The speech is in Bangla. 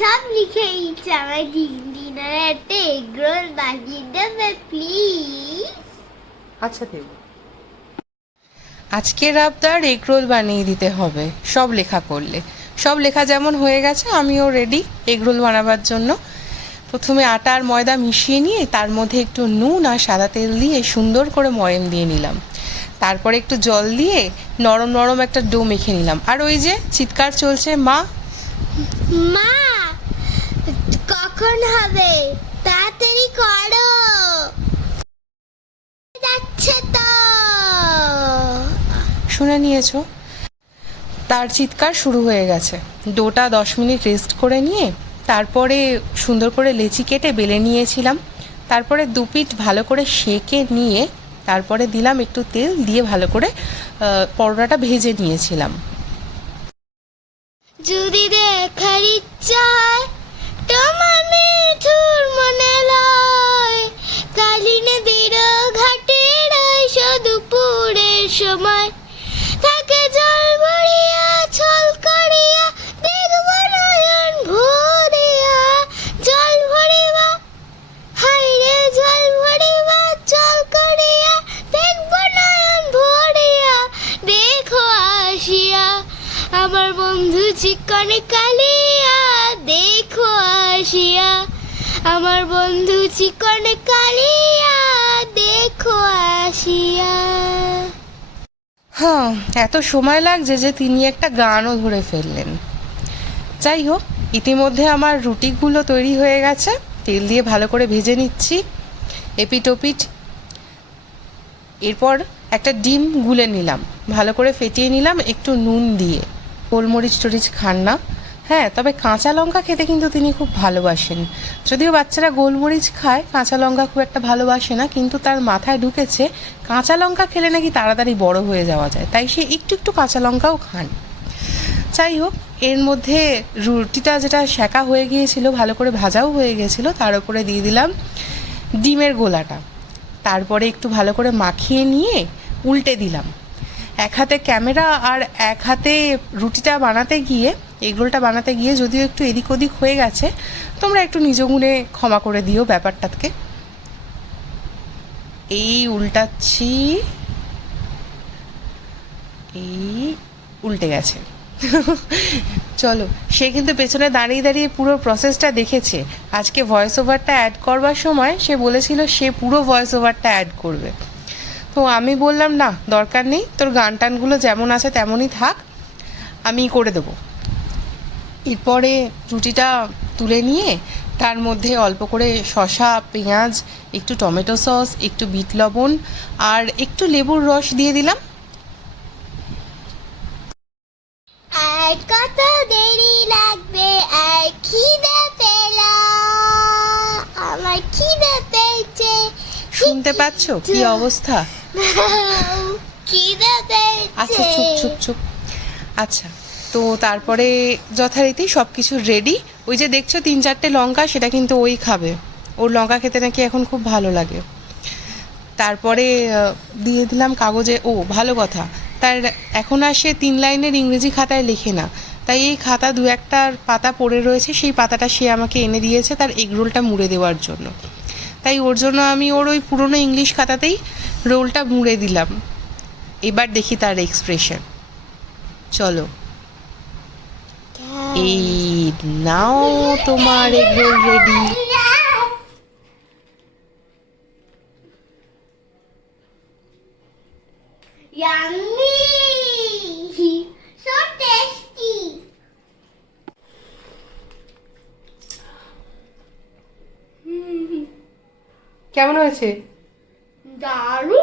সব লিখে দিচ্ছে আমার ডিনারে একটা এগ রোল বানিয়ে দেবে প্লিজ। আচ্ছা দেব। আজকের আবদার এগ রোল বানিয়ে দিতে হবে সব লেখা করলে। সব লেখা যেমন হয়ে গেছে আমিও রেডি এগ রোল বানাবার জন্য। প্রথমে আটা আর ময়দা মিশিয়ে নিয়ে তার মধ্যে একটু নুন আর সাদা তেল দিয়ে সুন্দর করে ময়াম দিয়ে নিলাম। তারপরে একটু জল দিয়ে নরম নরম একটা ডো মেখে নিলাম। আর ওই যে চিৎকার চলছে মা মা কখন হবে, তাড়াতাড়ি করো, যাচ্ছে তো। শুনে নিয়েছো? তার চিৎকার শুরু হয়ে গেছে। ডোটা 10 মিনিট রেস্ট করে নিয়ে তারপরে সুন্দর করে লেচি কেটে বেলে নিয়েছিলাম। তারপরে দুপিঠ ভালো করে সেঁকে নিয়ে তারপরে দিলাম একটু তেল দিয়ে ভালো করে পরোটাটা ভেজে নিয়েছিলাম। যদি দেখার ইচ্ছা হয় তোমার মিঠুর মনে লয়, কালী নদীর ঘাটের দুপুরের সময় থাকে জল ভরিয়া ছল করিয়া দেখব নয়ন ভরিয়া, জল ভরিবা হাইরে জল ভরিবা জল করিয়া দেখব নয়ন ভরিয়া, দেখো আসিয়া আমার বন্ধু চিকনে কালিয়া, দেখো আসিয়া আমার বন্ধু চিকনে কালিয়া, দেখো আসিয়া। হ্যাঁ, এত সময় লাগছে যে তিনি একটা গানও ধরে ফেললেন। যাই হোক, ইতিমধ্যে আমার রুটিগুলো তৈরি হয়ে গেছে। তেল দিয়ে ভালো করে ভেজে নিচ্ছি এপিট ওপিট। এরপর একটা ডিম গুলে নিলাম, ভালো করে ফেটিয়ে নিলাম একটু নুন দিয়ে। গোলমরিচ টরিচ খান না, হ্যাঁ, তবে কাঁচা লঙ্কা খেতে কিন্তু তিনি খুব ভালোবাসেন। যদিও বাচ্চারা গোলমরিচ খায়, কাঁচা লঙ্কা খুব একটা ভালোবাসে না, কিন্তু তার মাথায় ঢুকেছে কাঁচা লঙ্কা খেলে নাকি তাড়াতাড়ি বড় হয়ে যাওয়া যায়, তাই সে একটু একটু কাঁচা লঙ্কাও খান। যাই হোক, এর মধ্যে রুটিটা যেটা সেঁকা হয়ে গিয়েছিল, ভালো করে ভাজাও হয়ে গিয়েছিল, তার উপরে দিয়ে দিলাম ডিমের গোলাটা। তারপরে একটু ভালো করে মাখিয়ে নিয়ে উল্টে দিলাম। এক হাতে ক্যামেরা আর এক হাতে রুটিটা বানাতে গিয়ে, এগরোলটা বানাতে গিয়ে যদিও একটু এদিক ওদিক হয়ে গেছে, তোমরা একটু নিজ গুণে ক্ষমা করে দিও ব্যাপারটাকে। এই উল্টাচ্ছি, এই উল্টে গেছে। চলো, সে কিন্তু পেছনে দাঁড়িয়ে দাঁড়িয়ে পুরো প্রসেসটা দেখেছে। আজকে ভয়েস ওভারটা অ্যাড করবার সময় সে বলেছিল সে পুরো ভয়েস ওভারটা অ্যাড করবে। তো আমি বললাম না, দরকার নেই, তোর গান টানগুলো যেমন আছে তেমনই থাক, আমি করে দেবো। এরপরে রুটিটা তুলে নিয়ে তার মধ্যে অল্প করে শসা, পেঁয়াজ, একটু টমেটো সস, একটু বিট লবণ আর একটু লেবুর রস দিয়ে দিলাম। আর কত দেরি লাগবে, আর খিদে পেলাম, আমার খিদে পেয়েছে। শুনতে পাচ্ছ কি অবস্থা? খিদে পেয়েছে। আচ্ছা, চুপ চুপ চুপ। আচ্ছা, তো তারপরে যথারীতি সব কিছু রেডি। ওই যে দেখছো 3-4টে লঙ্কা, সেটা কিন্তু ওই খাবে, ওর লঙ্কা খেতে নাকি এখন খুব ভালো লাগে। তারপরে দিয়ে দিলাম কাগজে। ও ভালো কথা, তার এখন আর সে 3 লাইনের ইংরেজি খাতায় লেখে না, তাই এই খাতা 2-1টার পাতা পড়ে রয়েছে, সেই পাতাটা সে আমাকে এনে দিয়েছে তার এগরোলটা মুড়ে দেওয়ার জন্য। তাই ওর জন্য আমি ওর ওই পুরনো ইংলিশ খাতাতেই রোলটা মুড়ে দিলাম। এবার দেখি তার এক্সপ্রেশন। চলো, এই নাও তোমার egg roll ready. Yummy! So tasty! কেমন হয়েছে? দারুণ।